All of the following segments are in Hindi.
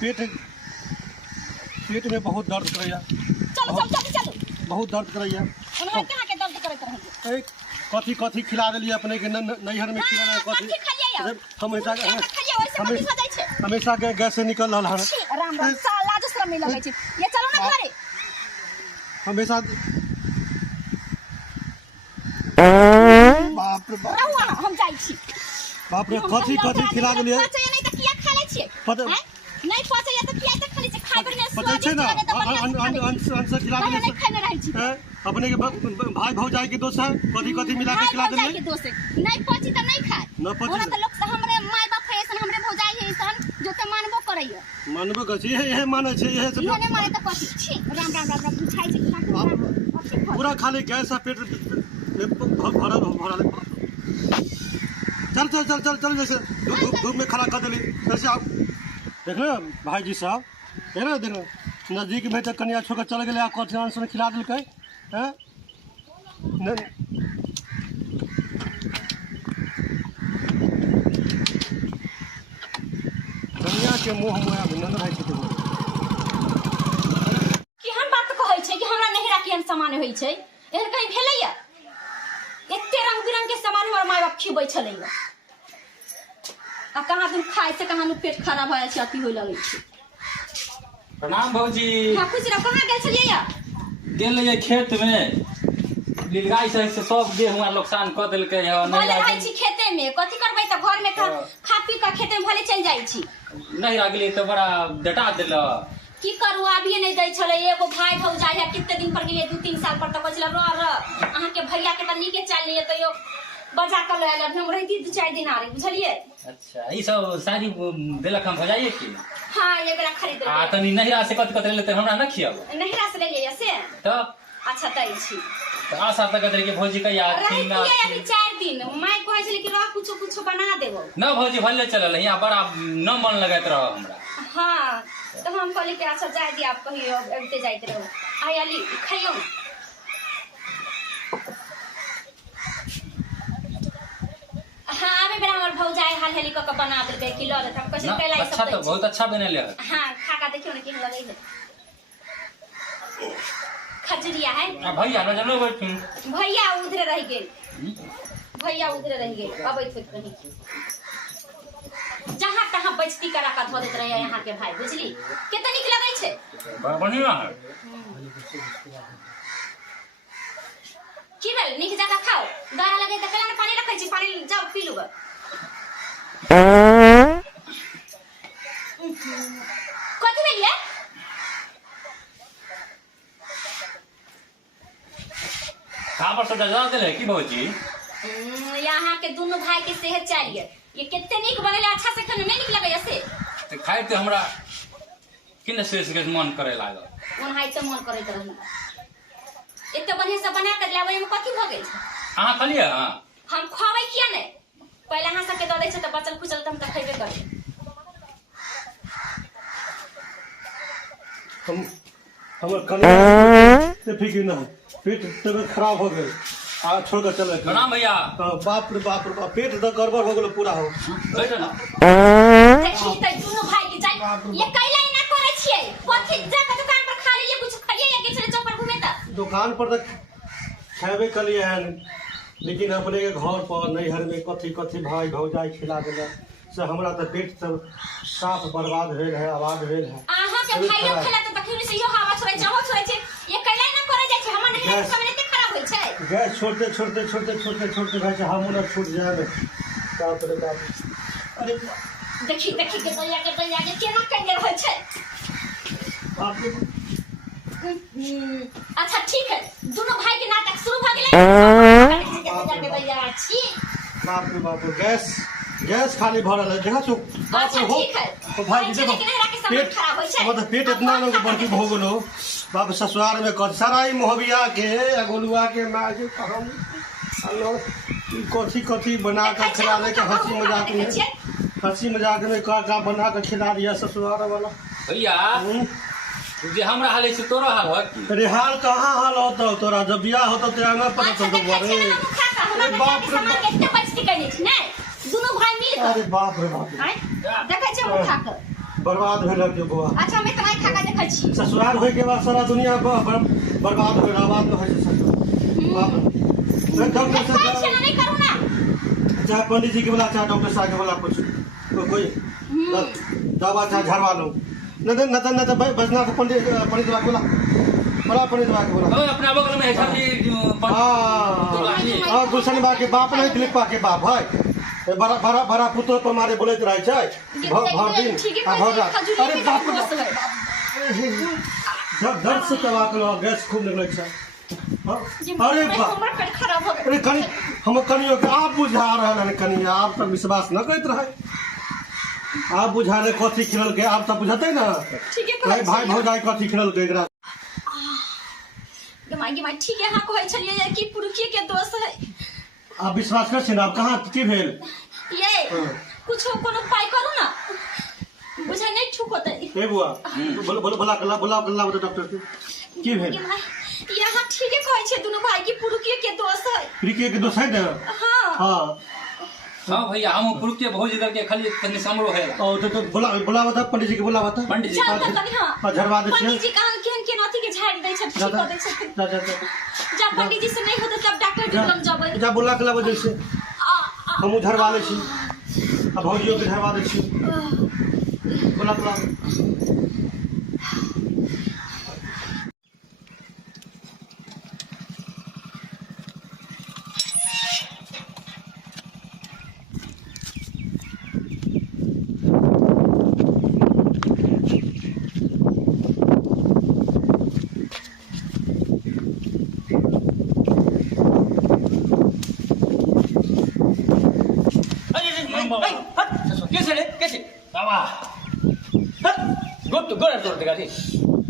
पेट में बहुत दर्द करैया। चलो चलो जल्दी चलो। बहुत दर्द करैया। उन्हें कहां के दर्द करत रहिए। कथी कथी खिला देलिए अपने के नैहर में खिला कथी हमेशा हमेशा गैस से निकल रहा है। राम राम साला जो शर्म नहीं लगे छै। ये चलो ना घरे। हमेशा बाप रे बाप हम जाई छी। बाप रे कथी कथी खिला देलिए। पचे नहीं त किया खा ले छिए। नहीं पचे या त किया त खाली छै खाइ में पता छै ना अंश खिला देलिए। नहीं खाने रही छी। अपने के भाई भौजाई के दोस्त है कथी कथी मिला के खिला देलिए। के दोस्त नहीं पची त नहीं खाए। न पची ओना त लोग से हमरे माय बाप है ऐसन हमरे भौजाई है ऐसन जो ते मानबो करैया। मानबो कर छी यहे माने छै यहे सब नहीं माने त पची छी। राम राम राम बुझाई छै कि पूरा खाली गैस पेट भरा चल चल चल चल चल जैसे धूप में खड़ा कर दिली जैसे आप देख रहे भाई जी साहब देख रहे नजदीक में तो कन्या छोड़ चल गए कथियान से खिला दिल कन्या के मुँह मोया भिन्न भाई कि हम बात कहै छै कि हमरा नहिरा केहन सामान होइ छै एहन कहीं भेलैया। एते रंग बिरंग के सामान हमर माय बाप खिबै छलैया आ कहाँ दिन खाए से कहाँ पेट खराब होय छै अति होय लगै छै। प्रणाम भौजी। हां खुश रह। कहाँ गेल छलियै गेल रहिए खेत में लीलगाय से सब गेहूं हमरा नुकसान क देलकै है। नहीं रहै छी खेते में कथि करबै त घर में खा पी के खेते में भले चल जाइ छी। नहीं लागले तो बड़ा डटा देल की करू अभी नहीं दै छले। एगो भाई भौजाई है कितने दिन पर गेलिए 2-3 साल पर तक कहले अहाँ के भैया के त नीके चाल लिए तो यो बजा कर ले हम रही 2-4 दिन आ रही बुझलिए। अच्छा ई सब सारी देलक हम भजाइए की। हां ये बेरा खरीद ले। तनी नहिरा से कत लेते हमरा न खियाबो। नहिरा से ले लिए से तब अच्छा तै छी तो आशा तक करे के भौजी का याद थी ना अभी 4 दिन मैं कहै छले कि रह कुछ कुछ बना देबो न भौजी भले चलल यहां बड़ा न मन लगत रह हमरा। हां तो हम कहले कि अच्छा जाय दी आप कहियो अबते जाइत रहो आयाली खाइयो। हां अबे बेरा हमर भौजाई हाल हेली क बना देलकै कि ल हम कहै कैला सब अच्छा तो बहुत अच्छा बनेले है। हां खा का देखियो न केहन लगै है। खजरिया है भैया न जनो बैठ भैया उधर रह गेल। भैया उधर रह गेल अबैत होत कहीं जहां तहां बेइज्जती करा का धो देत रहे यहां के भाई बुझली कितना निक लगै छै। बढ़िया है की भेल नीक जगह खाओ गारा लगे त कला में पानी रखै छी पानी जाओ पी लूगा। कथि भेल ये कहां पर सोचा जा देले की भौजी। यहाँ के दोनों भाई के सेहत चाहिए ये कितने निक बनेला अच्छा से खाने नहीं निक लगे ऐसे तो खाए तो हमरा किने से मन करे लागल मन हाय तो मन करैत रहला एते बढ़िया से बना के लाबै में कथि भ गेल अहाँ खलिए हम खाबै किया नहीं पहले अहाँ सबके द दै छै त बचल खुचल त हम त खैबे करै। हमर कन्या से फिक्र न पेट तबियत खराब हो गई आ छोड़ कर चले प्रणाम भैया। बाप रे बाप पेट तो गड़बड़ हो गेल पूरा हो बैठ ना देखी त दोनों भाई के जाई ये कैला ना करे छियै कथि जाके दुकान पर खा लिए कुछ खाइए या किछ चौक पर घूमे त दुकान पर तक खाबे कलिए हैं लेकिन अपने के घर पर नैहर में कथी कथी भाई भौजाई खिला देला से हमरा त पेट सब साफ बर्बाद भेल है आबाद भेल है। आहा के भाइयो खेला त तखनी से यो हवा छोड़ै जहो छोड़ै छै ये कैला ना करे जाय छै हमर नहिरा के समय एते खराब होय छै। गैस छोड़ते भाई से हम ना छूट जाए बाप रे बाप। अरे देखी देखी के दैया के केना कइले रहै छै। बाप रे अच्छा ठीक है दोनों भाई के नाटक शुरू भ गेलै। बाप रे गैस खाली भरल है देखा छो बाप रे हो तो भाई जी पेट मतलब पेट इतना लोग बढ़ती हो गेलो बाप ससुराल में सराई मोहबिया के गोलुआ के माँ के हम कथी बना कर खिलाने के हंसी मजाक में का बना कर खिला दिया ससुराल वाला भैया जे हमरा हाल से तोरा हाल हो अरे हाल कहाँ हाल होता तोरा जब बियाह होता तेरा ना पता चलता अरे बाप रे दोनों भाई मिल अरे बाप रे बाप देखै छै उठा कर बर्बाद भेल रहते बुआ। अच्छा मैं तुम्हारी खा के देखै छी। ससुराल होय के बाद सारा दुनिया बर्बाद हो रहा बात है ससुर। बाप डॉक्टर से नहीं करू ना। चाहे पंडित जी के बोला चाहे डॉक्टर साहब के बोला कुछ कोई दवा चाहे झड़वा लो न तो बजना तो पंडित बा बोला बड़ा पंडित बा के बोला। अपना बगल में है सभी। हाँ गुलशन बा के बाप नहीं दिलीप बा के बाप है बड़ा बड़ा बड़ा पुत्र पर मारे बोले रहे छै भर दिन भर रात। अरे बाप जब दर्द से दवा के गैस खूब निकले छै। अरे अरे कनी हम कनियो के आप बुझा रहे कनी आप तो विश्वास न करते रहे। आप बुझा रहे कथी खिलल के आप तो बुझते ना भाई भौजाई कथी खिलल के एकरा। ठीक है हाँ कहै छलिए कि पुरुषिये के दोष है। आप विश्वास कर छिन। आप कहाँ की भेल ये कुछ कोनो पाई करू ना बुझाई नहीं ठीक होते। ए बुआ बोला डॉक्टर से की भेल। यहाँ ठीक है कहै छै दोनों भाई की पुरुषिये के दोष है। पुरुषिये के दोष है ना। हाँ हाँ भैया हम पुरुष के भोज करके खाली तनी समरो है। और तो बोला बता पंडित जी के बोला बता। पंडित जी हां झड़वा दे पंडित जी कहां के नथी के झाड़ दै छै ठीक कर दै छै। जब पंडित जी से नहीं होता तब डॉक्टर के तरफ जाबै जा बोला के वजह से हम झड़वा ले छी अब भौजियो के झड़वा दे छी बोला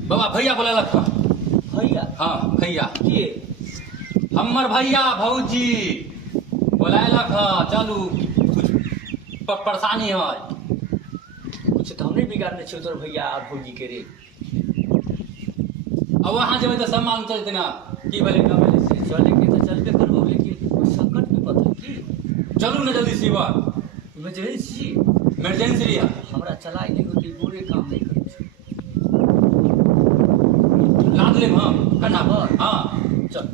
बाबा भैया बोला लगता भैया। हाँ भैया के हमर भैया भौजी बोलायलक चलू कुछ परेशानी है। कुछ तो हमने बिगाड़ने छे तोर भैया आ भौजी के रे। अब वहाँ जेबै तो सब मालूम चलते ना की भले ना भले से। चले के तो चलबे करबो लेकिन कोई संकट में पता की चलू ना जल्दी सीवा इमरजेंसी है हमरा चलाई नहीं होती पूरे काम नहीं करै छै। लाद लेब हम कना पर हाँ चल।